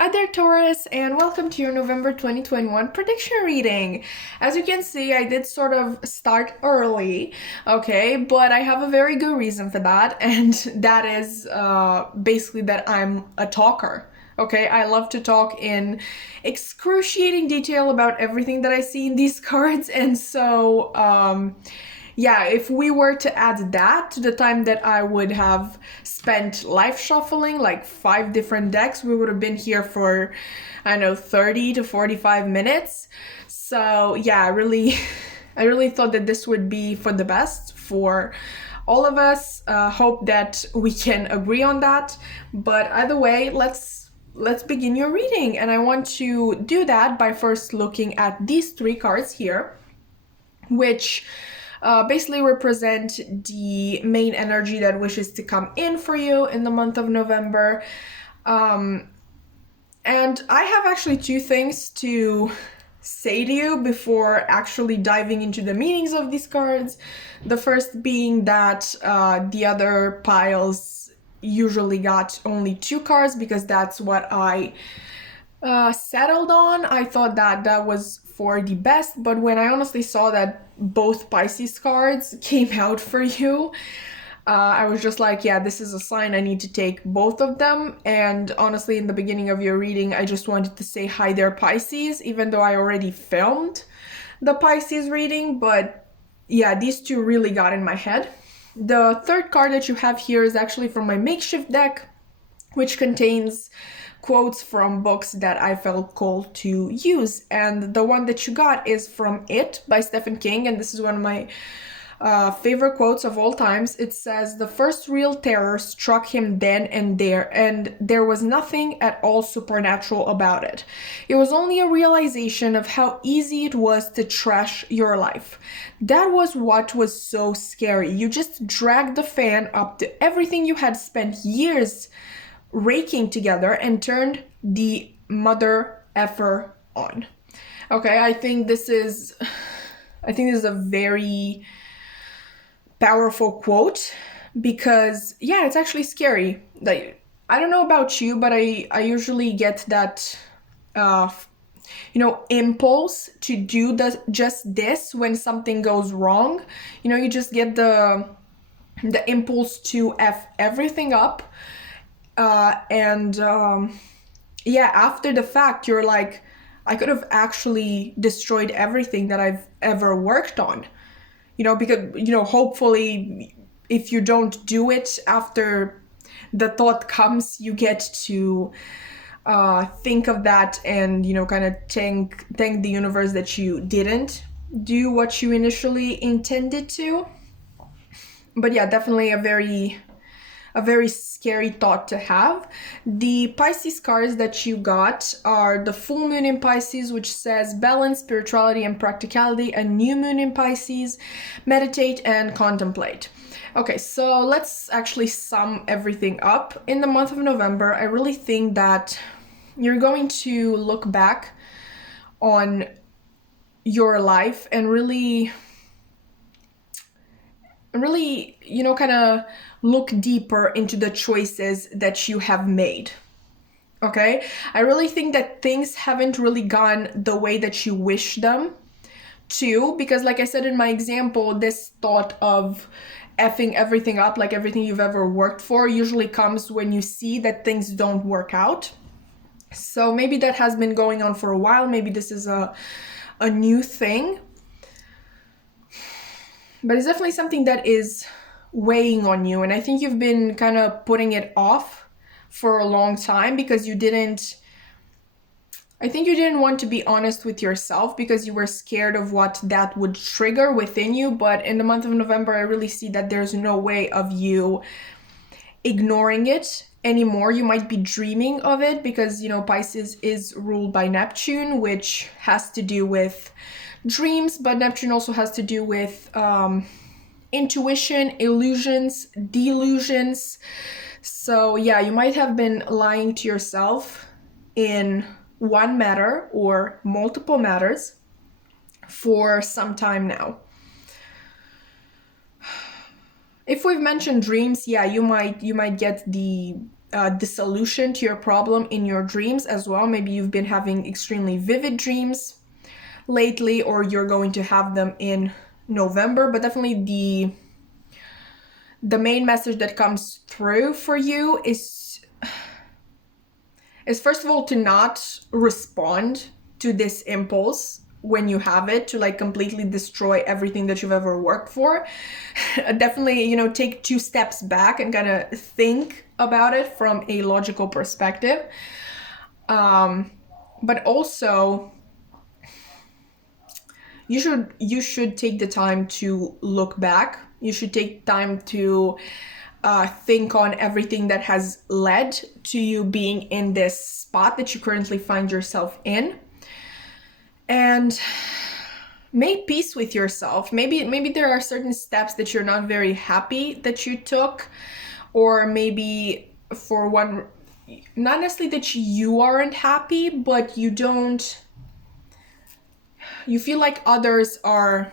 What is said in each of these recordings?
Hi there, Taurus, and welcome to your November 2021 prediction reading. As you can see, I did sort of start early, okay, but I have a very good reason for that, and that is basically that I'm a talker. Okay, I love to talk in excruciating detail about everything that I see in these cards, and so yeah, if we were to add that to the time that I would have spent life shuffling like 5 different decks, we would have been here for, I don't know, 30 to 45 minutes. So yeah, I really thought that this would be for the best for all of us. Hope that we can agree on that. But either way, let's begin your reading. And I want to do that by first looking at these 3 cards here, which basically represent the main energy that wishes to come in for you in the month of November. And I have actually 2 things to say to you before actually diving into the meanings of these cards. The first being that the other piles usually got only 2 cards because that's what I settled on. I thought that that was for the best, but when I honestly saw that both Pisces cards came out for you, I was just like, yeah, this is a sign I need to take both of them. And honestly, in the beginning of your reading, I just wanted to say hi there, Pisces, even though I already filmed the Pisces reading. But yeah, these 2 really got in my head. The third card that you have here is actually from my makeshift deck, which contains quotes from books that I felt called to use. And the one that you got is from It by Stephen King, and this is one of my favorite quotes of all times. It says, "The first real terror struck him then and there was nothing at all supernatural about it. It was only a realization of how easy it was to trash your life. That was what was so scary. You just dragged the fan up to everything you had spent years raking together and turned the mother effer on." Okay, I think this is a very powerful quote because yeah, it's actually scary. Like, I don't know about you, but I usually get that impulse to do just this when something goes wrong. You just get the impulse to f everything up. Yeah, after the fact, you're like, I could have actually destroyed everything that I've ever worked on. Because, hopefully, if you don't do it after the thought comes, you get to think of that and, kind of thank the universe that you didn't do what you initially intended to. But yeah, definitely a very scary thought to have. The Pisces cards that you got are the full moon in Pisces, which says balance, spirituality, and practicality, a new moon in Pisces, meditate and contemplate. Okay, so let's actually sum everything up. In the month of November, I really think that you're going to look back on your life and really, kind of look deeper into the choices that you have made. Okay? I really think that things haven't really gone the way that you wish them to, because like I said in my example, this thought of effing everything up, like everything you've ever worked for, usually comes when you see that things don't work out. So maybe that has been going on for a while. Maybe this is a new thing. But it's definitely something that is weighing on you, and I think you've been kind of putting it off for a long time because you didn't want to be honest with yourself because you were scared of what that would trigger within you. But in the month of November, I really see that there's no way of you ignoring it anymore. You might be dreaming of it because, Pisces is ruled by Neptune, which has to do with dreams, but Neptune also has to do with intuition, illusions, delusions. So yeah, you might have been lying to yourself in one matter or multiple matters for some time now. If we've mentioned dreams, yeah, you might get the the solution to your problem in your dreams as well. Maybe you've been having extremely vivid dreams lately, or you're going to have them in November, but definitely the main message that comes through for you is first of all to not respond to this impulse when you have it to like completely destroy everything that you've ever worked for. Definitely, you know, take 2 steps back and kind of think about it from a logical perspective. But also you should take the time to look back. You should take time to think on everything that has led to you being in this spot that you currently find yourself in, and make peace with yourself. Maybe there are certain steps that you're not very happy that you took, or maybe for one, not necessarily that you aren't happy, but you feel like others are,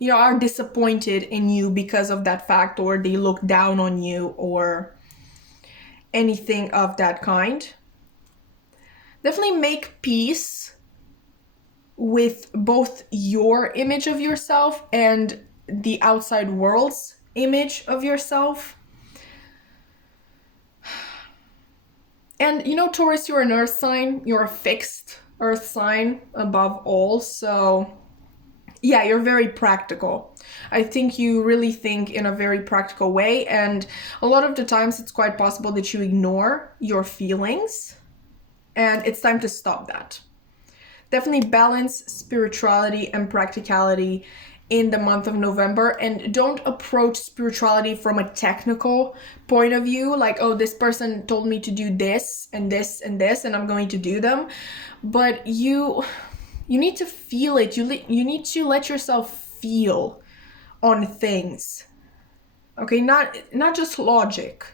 you know, are disappointed in you because of that fact, or they look down on you, or anything of that kind. Definitely make peace with both your image of yourself and the outside world's image of yourself. And you know, Taurus, you're an earth sign. You're a fixed earth sign above all. So yeah, you're very practical. I think you really think in a very practical way. And a lot of the times it's quite possible that you ignore your feelings. And it's time to stop that. Definitely balance spirituality and practicality in the month of November, and don't approach spirituality from a technical point of view, like, oh, this person told me to do this and this and this and I'm going to do them. But you need to feel it. You need to let yourself feel on things. Okay, not just logic.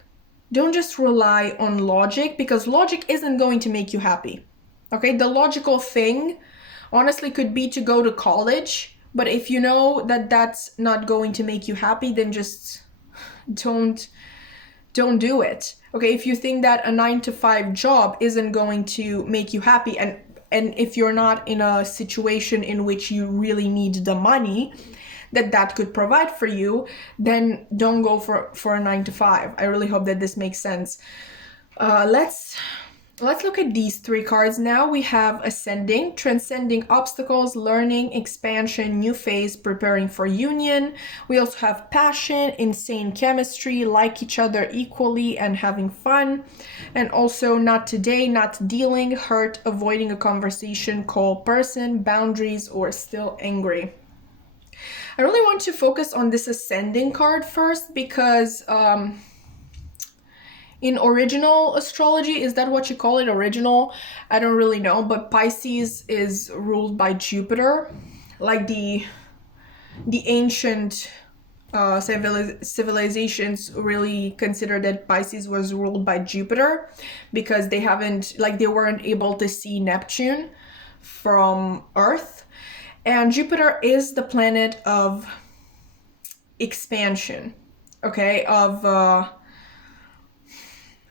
Don't just rely on logic, because logic isn't going to make you happy. Okay, the logical thing honestly could be to go to college, but if you know that that's not going to make you happy, then just don't do it. Okay, if you think that a 9-to-5 job isn't going to make you happy, and if you're not in a situation in which you really need the money that could provide for you, then don't go for a 9-to-5. I really hope that this makes sense. Let's look at these 3 cards now. We have Ascending, transcending obstacles, learning, expansion, new phase, preparing for union. We also have Passion, insane chemistry, like each other equally and having fun. And also Not today, not dealing, hurt, avoiding a conversation, cold person, boundaries, or still angry. I really want to focus on this Ascending card first, because in original astrology, is that what you call it, original? I don't really know, but Pisces is ruled by Jupiter. Like the ancient civilizations really consider that Pisces was ruled by Jupiter, because they weren't able to see Neptune from Earth. And Jupiter is the planet of expansion, okay,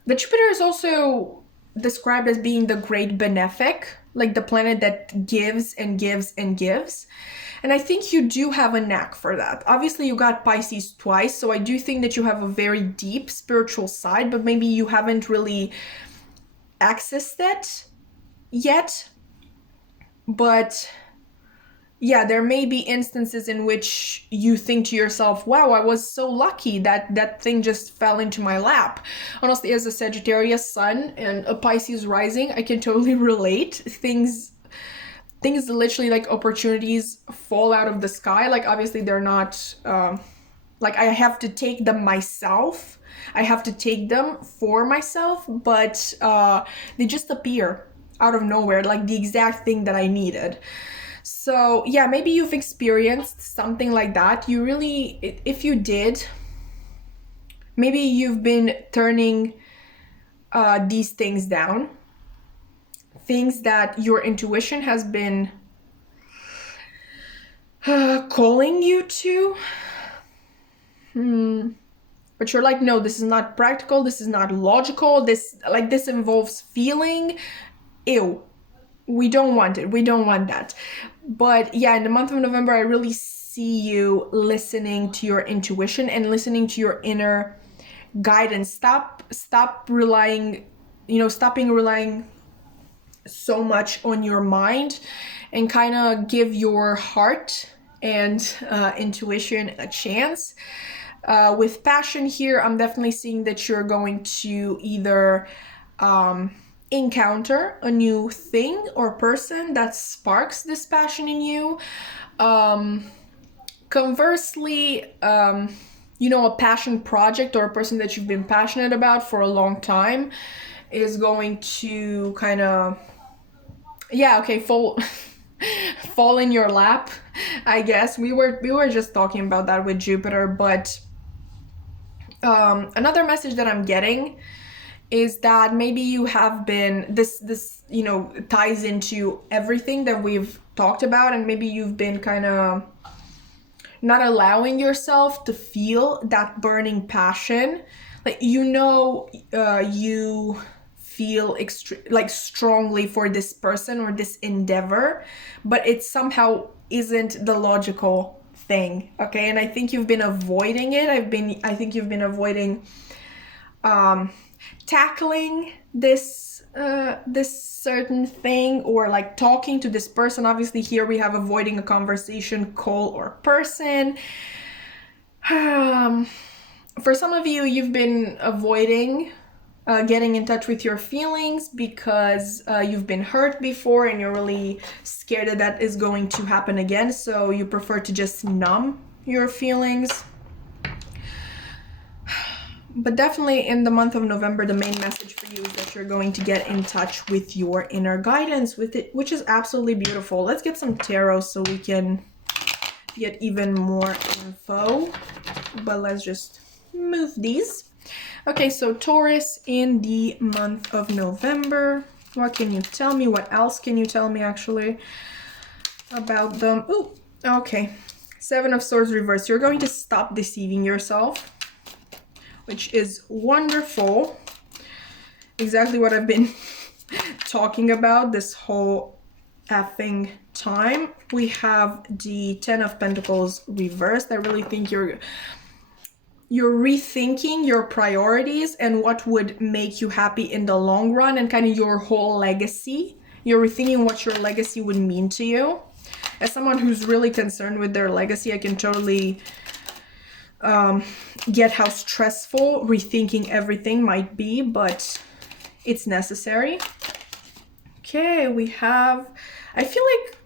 the Jupiter is also described as being the great benefic, like the planet that gives and gives and gives. And I think you do have a knack for that. Obviously, you got Pisces twice, so I do think that you have a very deep spiritual side, but maybe you haven't really accessed it yet. But yeah, there may be instances in which you think to yourself, wow, I was so lucky that thing just fell into my lap. Honestly, as a Sagittarius sun and a Pisces rising, I can totally relate. Things literally, like, opportunities fall out of the sky. Like, obviously they're not, like, I have to take them myself. I have to take them for myself, but they just appear out of nowhere, like the exact thing that I needed. So yeah, maybe you've experienced something like that. You really, if you did, maybe you've been turning these things down. Things that your intuition has been calling you to. but you're like, no, this is not practical, this is not logical, this involves feeling. Ew, we don't want it, we don't want that. But yeah, in the month of November, I really see you listening to your intuition and listening to your inner guidance. Stop relying, stopping relying so much on your mind, and kind of give your heart and intuition a chance. With passion here, I'm definitely seeing that you're going to either encounter a new thing or person that sparks this passion in you. Conversely, a passion project or a person that you've been passionate about for a long time is going to kind of, fall in your lap, I guess. We were just talking about that with Jupiter, but another message that I'm getting is that maybe you have been, this ties into everything that we've talked about, and maybe you've been kind of not allowing yourself to feel that burning passion. Like, you feel strongly for this person or this endeavor, but it somehow isn't the logical thing. Okay, and I think you've been avoiding it. I think you've been avoiding tackling this certain thing, or like talking to this person. Obviously here we have avoiding a conversation, call, or person. For some of you, you've been avoiding getting in touch with your feelings because you've been hurt before and you're really scared that is going to happen again, so you prefer to just numb your feelings. But definitely in the month of November, the main message for you is that you're going to get in touch with your inner guidance with it, which is absolutely beautiful. Let's get some tarot so we can get even more info. But let's just move these. Okay, so Taurus in the month of November. What can you tell me? What else can you tell me actually about them? Ooh, okay. Seven of Swords reversed. You're going to stop deceiving yourself, which is wonderful. Exactly what I've been talking about this whole effing time. We have the Ten of Pentacles reversed. I really think you're rethinking your priorities and what would make you happy in the long run, and kind of your whole legacy. You're rethinking what your legacy would mean to you. As someone who's really concerned with their legacy, I can totally get how stressful rethinking everything might be, but it's necessary. Okay, we have, I feel like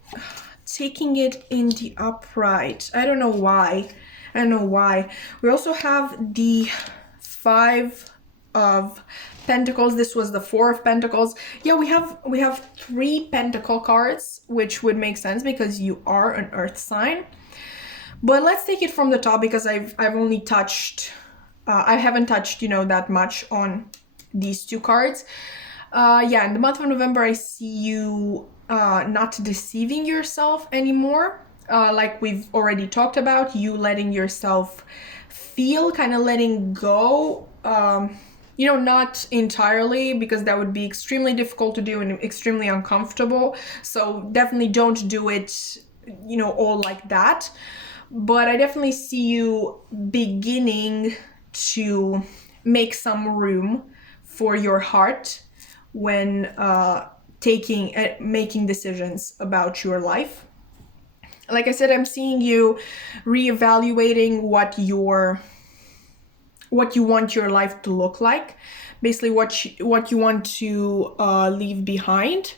taking it in the upright. I don't know why. We also have the Five of Pentacles. This was the Four of Pentacles. Yeah, we have three Pentacle cards, which would make sense because you are an Earth sign. But let's take it from the top, because I've only touched, I haven't touched, that much on these two cards. Yeah, in the month of November, I see you not deceiving yourself anymore. Like we've already talked about, you letting yourself feel, kind of letting go. Not entirely, because that would be extremely difficult to do and extremely uncomfortable. So definitely don't do it, all like that. But I definitely see you beginning to make some room for your heart when making decisions about your life. Like I said, I'm seeing you reevaluating what you want your life to look like. Basically what you want to leave behind.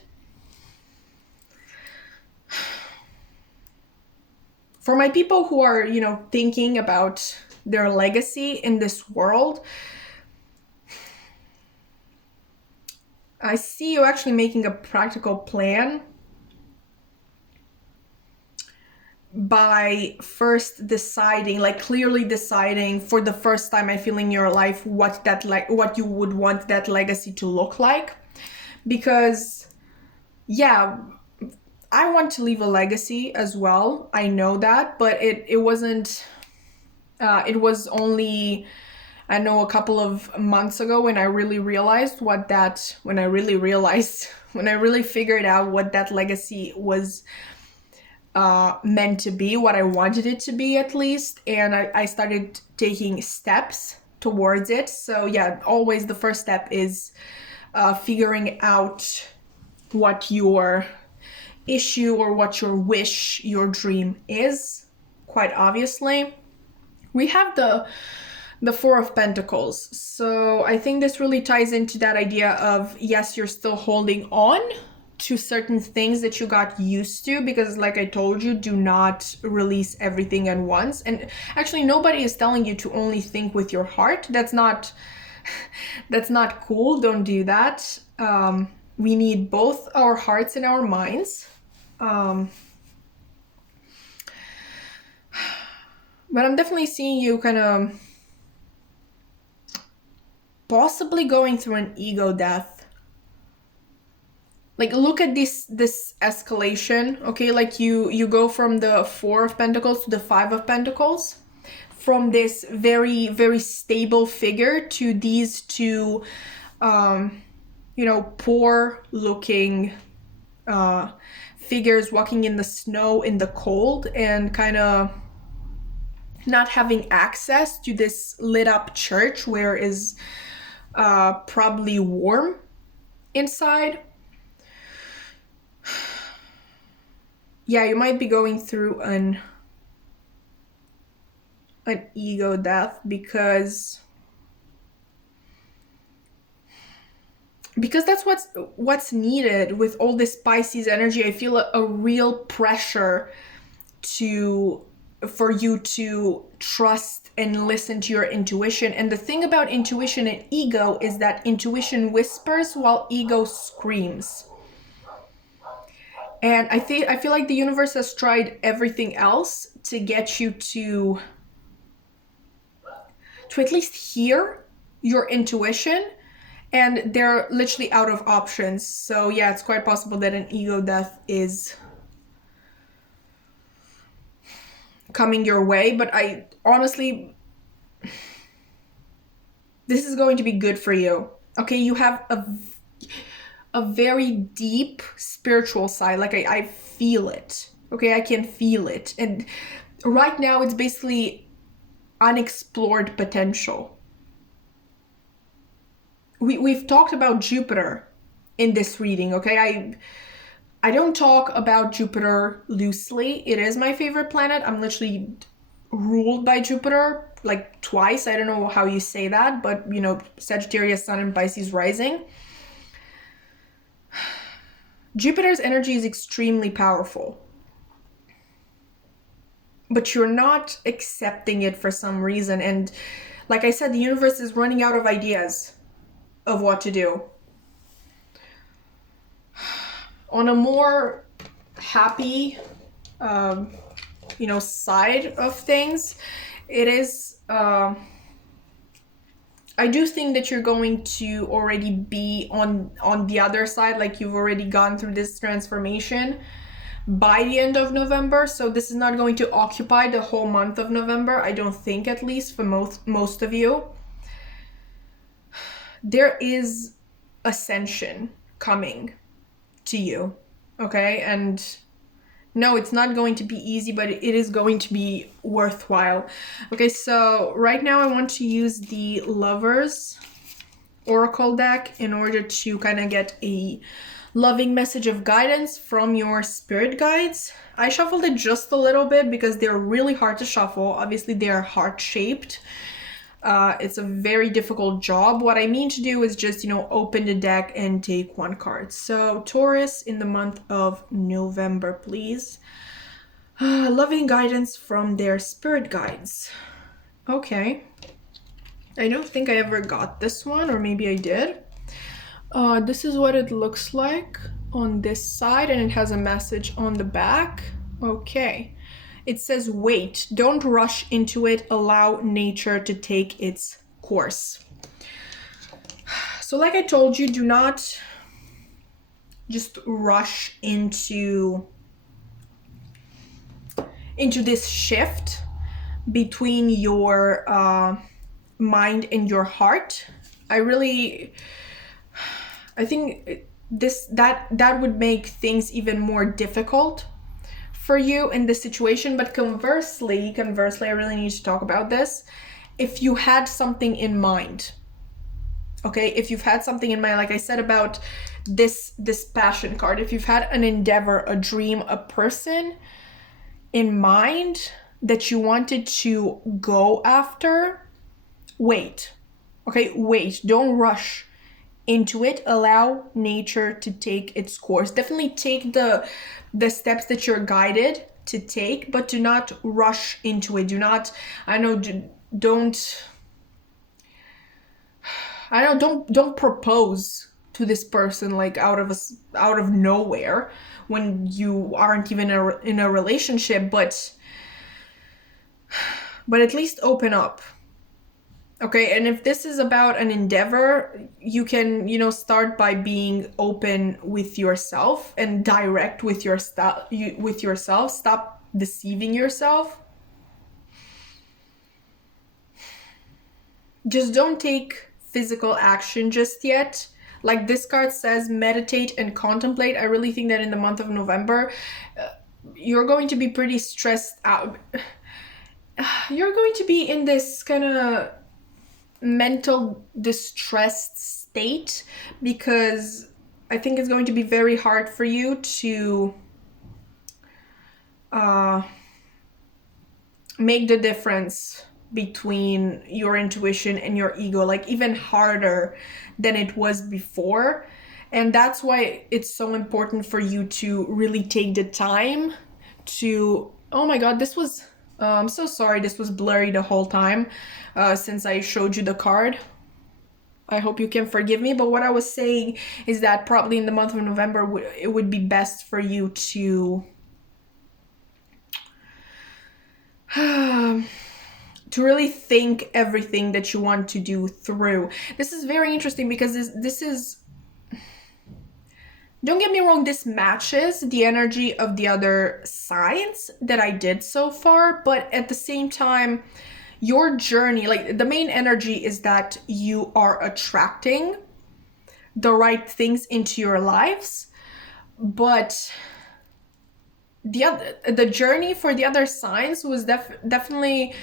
For my people who are, thinking about their legacy in this world, I see you actually making a practical plan by first deciding, clearly deciding for the first time, I feel, in your life what you would want that legacy to look like. Because, yeah, I want to leave a legacy as well. I know that, but it wasn't, it was only I know a couple of months ago when I really realized when I really figured out what that legacy was meant to be, what I wanted it to be at least, and I started taking steps towards it. So yeah, always the first step is figuring out what your issue or what your wish, your dream is, quite obviously. We have the Four of Pentacles. So I think this really ties into that idea of, yes, you're still holding on to certain things that you got used to, because like I told you, do not release everything at once. And actually nobody is telling you to only think with your heart. That's not cool. Don't do that. We need both our hearts and our minds. But I'm definitely seeing you kind of possibly going through an ego death. Like, look at this escalation, okay? Like you go from the Four of Pentacles to the Five of Pentacles, from this very, very stable figure to these two poor looking figures walking in the snow, in the cold, and kind of not having access to this lit up church where is probably warm inside. Yeah, you might be going through an ego death because that's what's needed with all this Pisces energy. I feel a real pressure for you to trust and listen to your intuition. And the thing about intuition and ego is that intuition whispers while ego screams. And I feel like the universe has tried everything else to get you to at least hear your intuition, and they're literally out of options. So yeah, it's quite possible that an ego death is coming your way. But I honestly, this is going to be good for you. Okay, you have a very deep spiritual side. Like I feel it. Okay, I can feel it. And right now it's basically unexplored potential. We've talked about Jupiter in this reading, okay? I don't talk about Jupiter loosely. It is my favorite planet. I'm literally ruled by Jupiter like twice. I don't know how you say that, but Sagittarius, Sun, and Pisces rising. Jupiter's energy is extremely powerful, but you're not accepting it for some reason. And like I said, the universe is running out of ideas of what to do. On a more happy, side of things, it is, I do think that you're going to already be on the other side, like you've already gone through this transformation by the end of November. So this is not going to occupy the whole month of November, I don't think, at least for most of you. There is ascension coming to you, okay? And no, it's not going to be easy, but it is going to be worthwhile. Okay, so right now I want to use the Lovers Oracle deck in order to kind of get a loving message of guidance from your spirit guides. I shuffled it just a little bit because they're really hard to shuffle. Obviously, they're heart-shaped. It's a very difficult job. What I mean to do is just, open the deck and take one card. So Taurus in the month of November, please. Loving guidance from their spirit guides. Okay. I don't think I ever got this one, or maybe I did. This is what it looks like on this side, and it has a message on the back. Okay. It says, wait, don't rush into it, allow nature to take its course. So like I told you, do not just rush into this shift between your mind and your heart. I think that would make things even more difficult for you in this situation. But conversely, I really need to talk about this. If you had something in mind, okay, if you've had something in mind, like I said about this passion card, if you've had an endeavor, a dream, a person in mind that you wanted to go after, wait. Okay, wait. Don't rush into it. Allow nature to take its course. Definitely take the steps that you're guided to take, but do not rush into it. Do not, don't propose to this person like out of nowhere when you aren't even in a relationship, but at least open up. Okay, and if this is about an endeavor, you can, start by being open with yourself and direct with yourself. Stop deceiving yourself. Just don't take physical action just yet. Like this card says, meditate and contemplate. I really think that in the month of November, you're going to be pretty stressed out. You're going to be in this kind of mental distressed state, because I think it's going to be very hard for you to make the difference between your intuition and your ego, like even harder than it was before. And that's why it's so important for you to really take the time to, oh my god, this was, I'm so sorry, this was blurry the whole time since I showed you the card. I hope you can forgive me, but what I was saying is that probably in the month of November, it would be best for you to really think everything that you want to do through. This is very interesting because this is, don't get me wrong, this matches the energy of the other signs that I did so far, but at the same time, your journey, like the main energy is that you are attracting the right things into your lives, but the journey for the other signs was definitely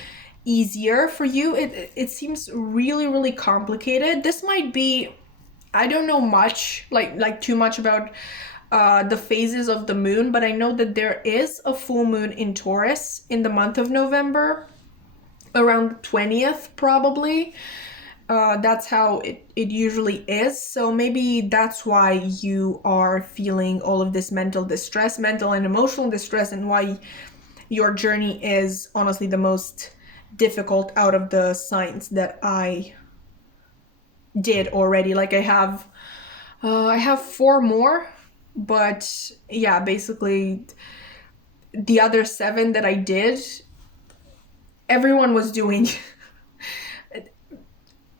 easier. For you, it seems really, really complicated. This might be, I don't know much, like too much about the phases of the moon, but I know that there is a full moon in Taurus in the month of November, around the 20th probably. That's how it usually is. So maybe that's why you are feeling all of this mental and emotional distress, and why your journey is honestly the most difficult out of the signs that I did already. Like I have 4 more, but yeah, basically the other 7 that I did, everyone was doing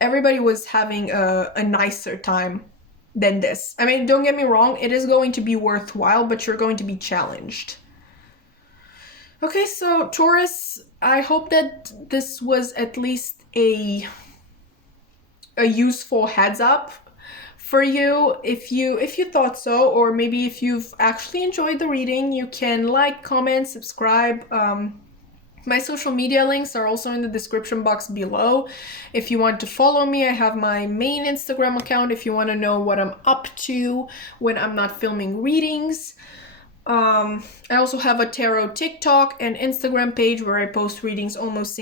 everybody was having a nicer time than this. I mean, don't get me wrong, it is going to be worthwhile, but you're going to be challenged. Okay, so Taurus, I hope that this was at least a useful heads up for you. If you thought so, or maybe if you've actually enjoyed the reading, you can like, comment, subscribe. My social media links are also in the description box below. If you want to follow me, I have my main Instagram account if you want to know what I'm up to when I'm not filming readings. I also have a tarot TikTok and Instagram page where I post readings almost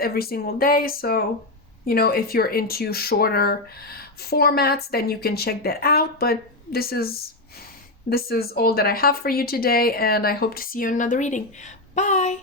every single day. So, if you're into shorter formats, then you can check that out. But this is all that I have for you today, and I hope to see you in another reading. Bye!